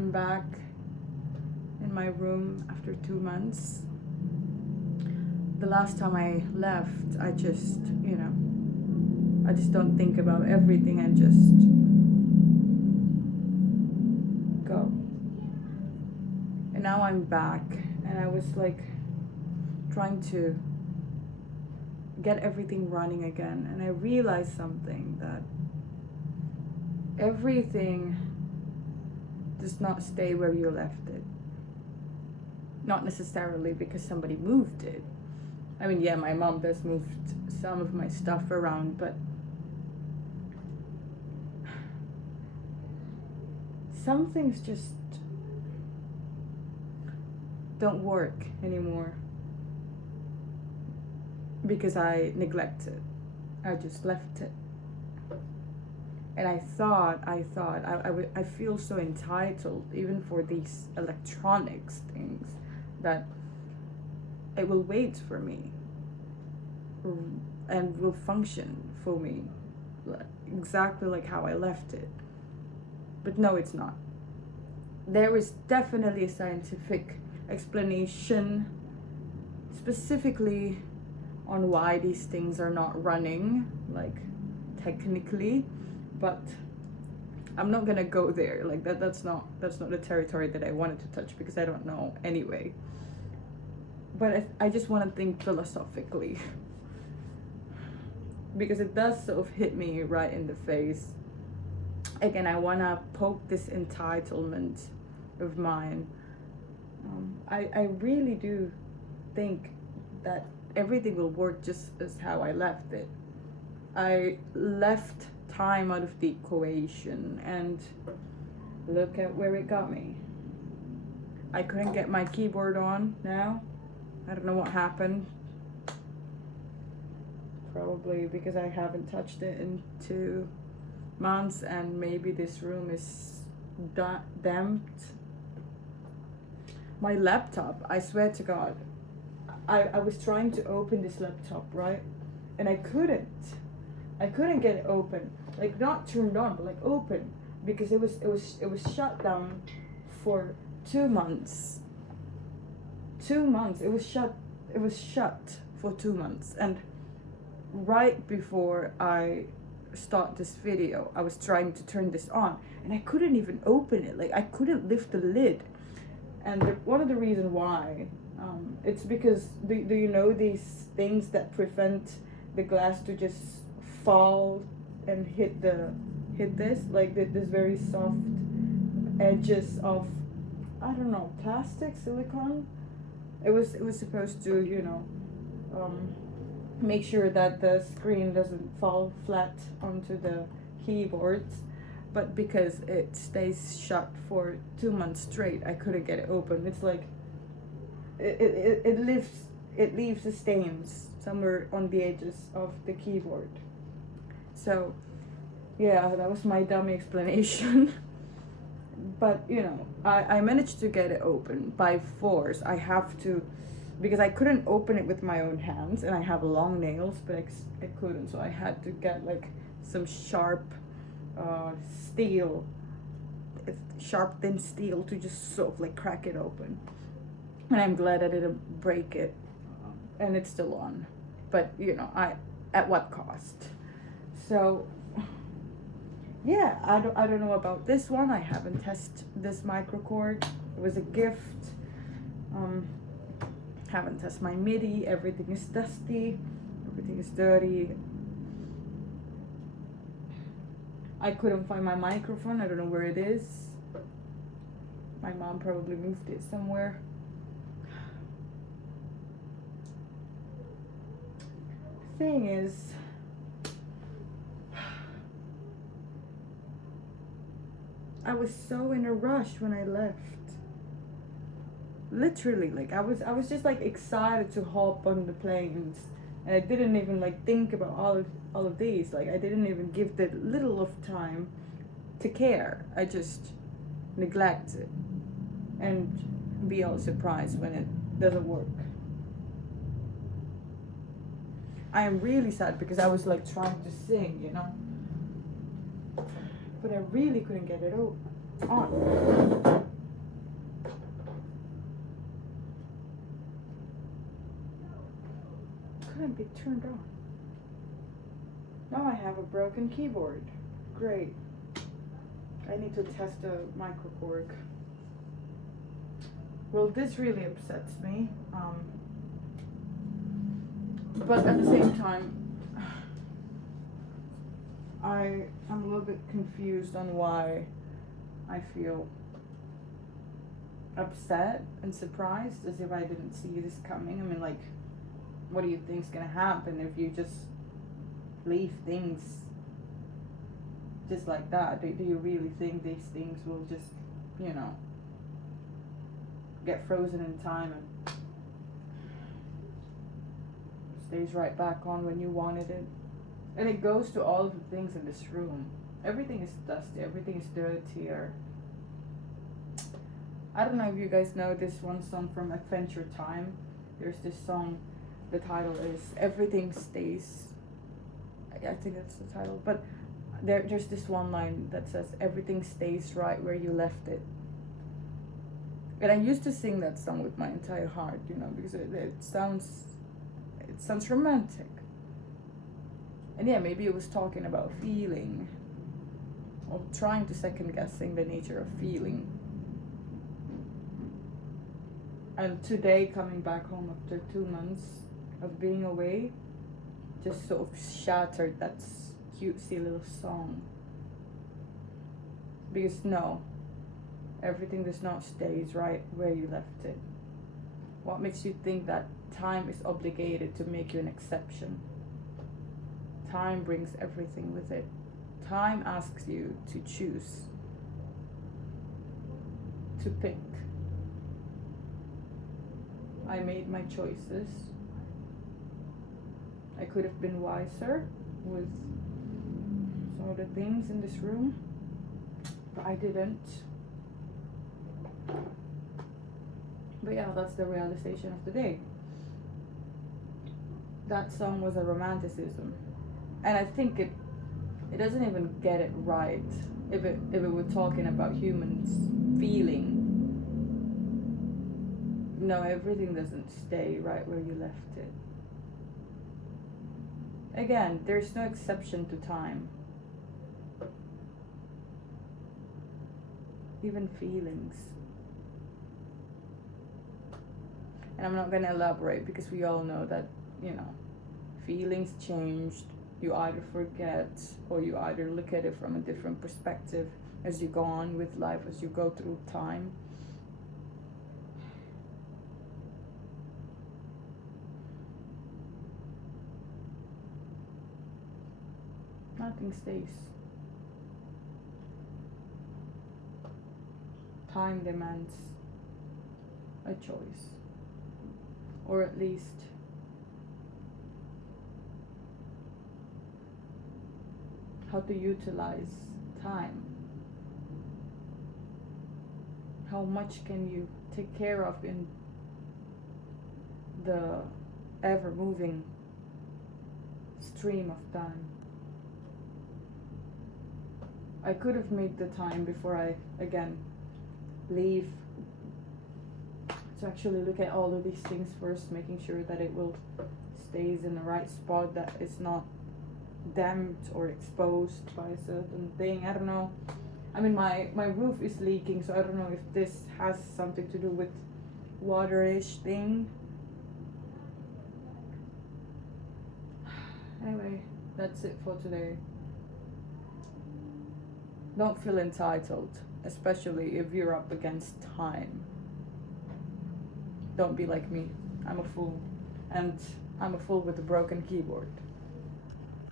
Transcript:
I'm back in my room after 2 months. The last time I left, I just, I just don't think about everything and just go. And now I'm back, and I was like trying to get everything running again, and I realized something, that everything does not stay where you left it. Not necessarily because somebody moved it. I mean, yeah, my mom does move some of my stuff around, but some things just don't work anymore because I neglected. I just left it. And I feel so entitled, even for these electronics things, that it will wait for me and will function for me exactly like how I left it. But no, it's not. There is definitely a scientific explanation specifically on why these things are not running, like technically, but I'm not gonna go there. Like that's not the territory that I wanted to touch, because I don't know anyway. But I just want to think philosophically, because it does sort of hit me right in the face. Again, I want to poke this entitlement of mine. I really do think that everything will work just as how I left it. I left time out of the equation, and look at where it got me. I couldn't get my keyboard on now. I don't know what happened. Probably because I haven't touched it in 2 months, and maybe this room is damped. My laptop, I swear to God, I was trying to open this laptop, right? And I couldn't get it open. Like, not turned on, but like open, because it was shut down for 2 months. 2 months. It was shut for 2 months. And right before I start this video, I was trying to turn this on, and I couldn't even open it. Like, I couldn't lift the lid. And one of the reasons why, it's because do you know these things that prevent the glass to just fall and hit this, like this very soft edges of, I don't know, plastic, silicone. It was supposed to, make sure that the screen doesn't fall flat onto the keyboards. But because it stays shut for 2 months straight, I couldn't get it open. It's like it leaves the stains somewhere on the edges of the keyboard. So yeah, that was my dummy explanation. But I managed to get it open by force. I have to, because I couldn't open it with my own hands, and I have long nails, but I couldn't. So I had to get like some sharp thin steel to just sort of like crack it open. And I'm glad I didn't break it, and it's still on. But at what cost? So yeah, I don't know about this one. I haven't tested this microcord. It was a gift. Haven't tested my MIDI. Everything is dusty. Everything is dirty. I couldn't find my microphone. I don't know where it is. My mom probably moved it somewhere. Thing is, I was so in a rush when I left. Literally, like I was just like excited to hop on the planes, and I didn't even like think about all of these. Like, I didn't even give the little of time to care. I just neglect it and be all surprised when it doesn't work. I am really sad because I was like trying to sing, but I really couldn't get it on. couldn't be turned on. Now I have a broken keyboard. Great. I need to test the microcork. Well, this really upsets me. But at the same time, I'm a little bit confused on why I feel upset and surprised, as if I didn't see this coming. I mean, like, what do you think's gonna happen if you just leave things just like that? Do you really think these things will just, you know, get frozen in time and stays right back on when you wanted it? And it goes to all of the things in this room. Everything is dusty, everything is dirty. Or I don't know if you guys know this one song from Adventure Time. There's this song, the title is Everything Stays, I think that's the title, but there's this one line that says everything stays right where you left it. And I used to sing that song with my entire heart, you know, because it sounds romantic. And yeah, maybe it was talking about feeling, or trying to second guessing the nature of feeling. And today, coming back home after 2 months of being away, just sort of shattered that cutesy little song. Because no, everything does not stays right where you left it. What makes you think that time is obligated to make you an exception? Time brings everything with it. Time asks you to choose, to pick. I made my choices. I could have been wiser with some of the things in this room, but I didn't. But yeah, that's the realization of the day. That song was a romanticism, and I think it doesn't even get it right if it were talking about humans feeling. No, everything doesn't stay right where you left it. Again, there's no exception to time. Even feelings. And I'm not gonna elaborate because we all know that, you know, feelings changed. You either forget or you either look at it from a different perspective as you go on with life, as you go through time. Nothing stays. Time demands a choice, or at least how to utilize time. How much can you take care of in the ever moving stream of time? I could have made the time before I again leave to actually look at all of these things first, making sure that it will stays in the right spot, that it's not damped or exposed by a certain thing. I don't know. I mean, my roof is leaking, so I don't know if this has something to do with waterish thing. Anyway, that's it for today. Don't feel entitled, especially if you're up against time. Don't be like me. I'm a fool. And I'm a fool with a broken keyboard.